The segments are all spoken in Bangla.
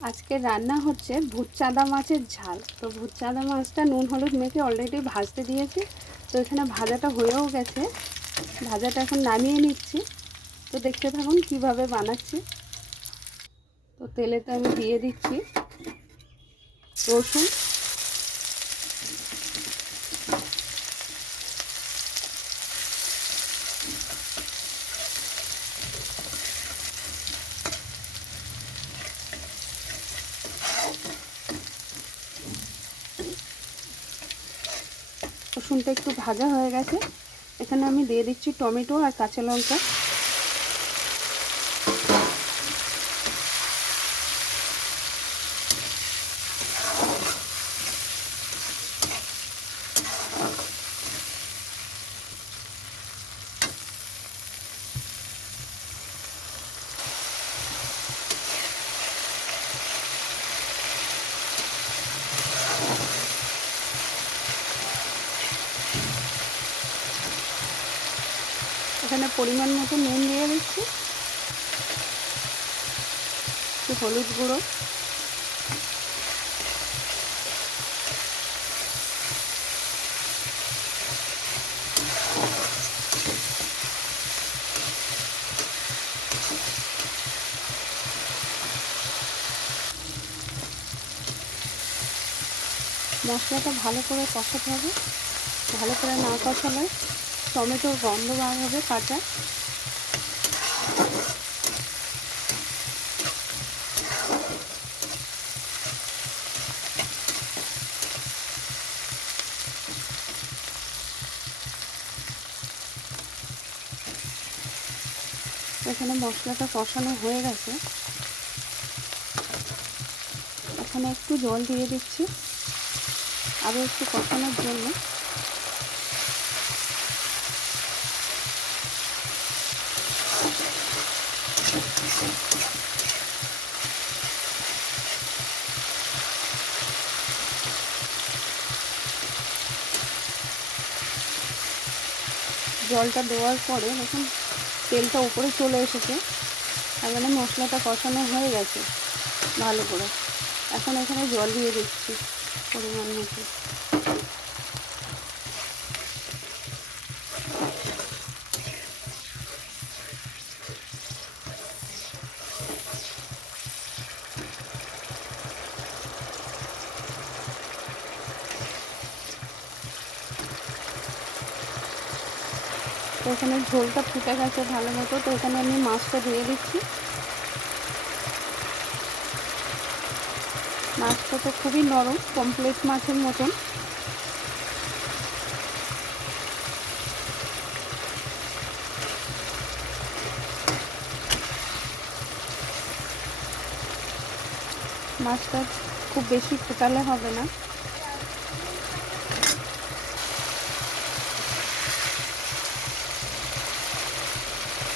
আজকে রান্না হচ্ছে ভুতচাঁদা মাছের ঝাল। তো ভুতচাঁদা মাছটা নুন হলুদ মেখে অলরেডি ভাজতে দিয়েছি। তো এখানে ভাজাটা হয়েও গেছে, ভাজাটা এখন নামিয়ে নিচ্ছি। তো দেখতে থাকুন কিভাবে বানাচ্ছি। তো তেলেতে আমি দিয়ে দিচ্ছি রসুন, রসুনটা একটু ভাজা হয়ে গেছে। এখানে আমি দিয়ে দিচ্ছি টমেটো আর কাঁচা লঙ্কা। এখানে পরিমাণ মতো নুন দিয়ে দিচ্ছি, একটু হলুদ গুঁড়ো, মশলাটা ভালো করে কষাতে হবে। ভালো করে না কষালে টমেটোর গন্ধ বার হবে কাঁচা। এখানে মশলাটা কষানো হয়ে গেছে। এখানে একটু জল দিয়ে দিচ্ছি আরও একটু কষানোর জন্য। জলটা দেওয়ার পরে দেখুন তেলটা উপরে চলে এসেছে, তার মানে মশলাটা কষানো হয়ে গেছে ভালো করে। এখন এখানে জল দিয়ে দিচ্ছি পরিমাণ মতো। তো এখানে ঝোলটা ফুটে গেছে ভালো মতো। তো এখানে আমি মাছটা দিয়ে দিচ্ছি। মাছটা তো খুবই নরম, পমফ্রেট মাছের মতন। মাছটা খুব বেশি ফোটালে হবে না।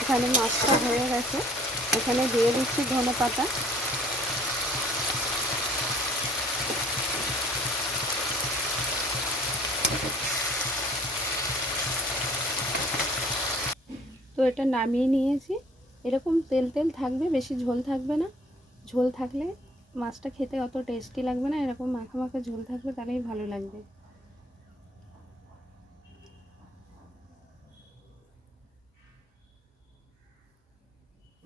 এখানে মাছটা হয়ে গেছে, এখানে দিয়ে দিচ্ছি ধনেপাতা। তো এটা নামিয়ে নিয়েছি। এরকম তেল তেল থাকবে, বেশি ঝোল থাকবে না। ঝোল থাকলে মাছটা খেতে অত টেস্টি লাগবে না, এরকম মাখা মাখা ঝোল থাকলে তাহলেই ভালো লাগবে।